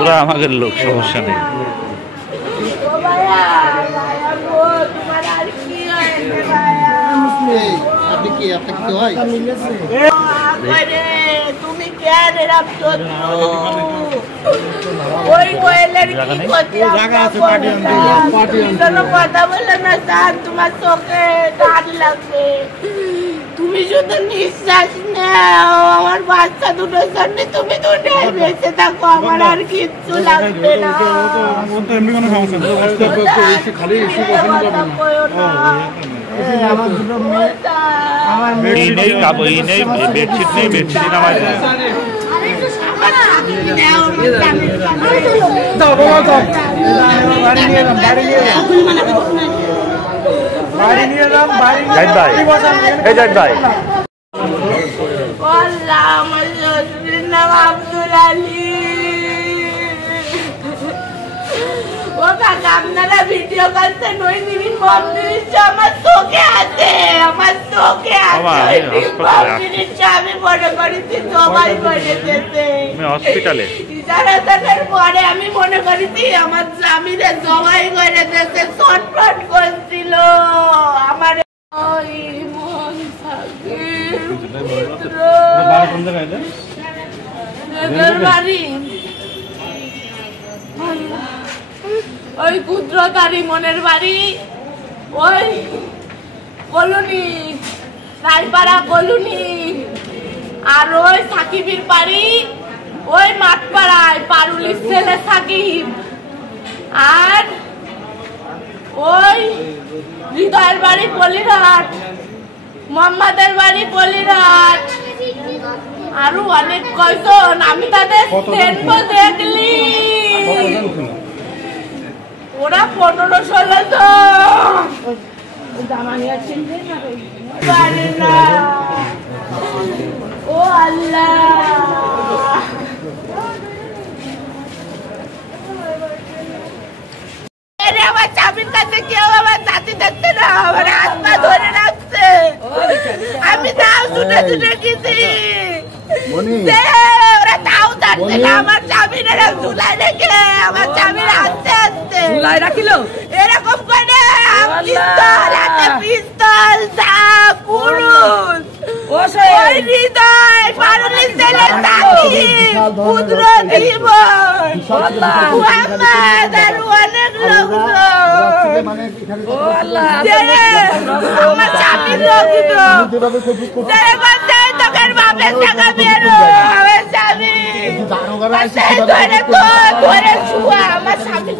ওরা আমাদের লোক, সমস্যা নেই। আপনি কি আপনাকে কি হয়? তুমি কেন এরকম ওই কোয়েলের কি করতে জায়গা আছে পার্টি কথা বলে না স্যার, তোমার চোখে দাঁড় লাগবে। তুমি শুধু নিঃশ্বাস নাও, আমার বাচ্চা দুটোর জন্য তুমি দুটোই বেঁচে থাকো, আমার আর কিচ্ছু লাগবে না। আমার দুটো মেয়ে, আমার মেয়ে নেই, কাবই নেই, বেডশিট নেই, বেডশিট নামায় দেয়। জাহিদ ভাই, এই জাহিদ ভাই, আমার শ্বশুরের নাম আব্দুল আলী। ও কাকা, আপনারা ভিডিও করছেন, ওই নিমিন আমার চোখে আছে, আমার চোখে আছে। আমি মনে করেছি সবাই করে যেতে হসপিটালে পরে আমি মনে করেছি আমার স্বামীরে জবাই করে দিতে, ছটফট করছিল আমার। ওই কুদ্রতারি মনের বাড়ি, ওই কলোনি রায়পাড়া কলোনি, আর ওই সাকিবের বাড়ি ওই মাঠপাড়ায়, পারুলির ছেলে সাকিব, আর ওই হৃদয়ের বাড়ি পলিরহাট, মোহাম্মদের বাড়ি পলিরহাট, আরো অনেক কয়জন। আমি তাদের দেখলি ওরা 15-16 জন। ও আল্লাহ, আমার চাবির কাছে কেউ আমার জাতি দেখছে না, আমার হাত পা ধরে রাখছে। আমি তাও ছুটে ছুটে গেছি, ওরা তাও জানছে না আমার চাবির ঝুলাই রেখে, আমার চাবির হাতে আসছে ঝুলাই রাখিল এরকম করে। পিস্তল হাতে, পিস্তল, চাপ, পুরুষ, ওই হৃদয়, পারুলির ছেলে সাকিব, পুত্র জীবন, মুহাম্মদ, আর অনেক লোকজন। আমার চাবির রোগিত তোকের বাপের টাকা বেরো, আমার স্বামী ধরে শুয়া, আমার স্বামী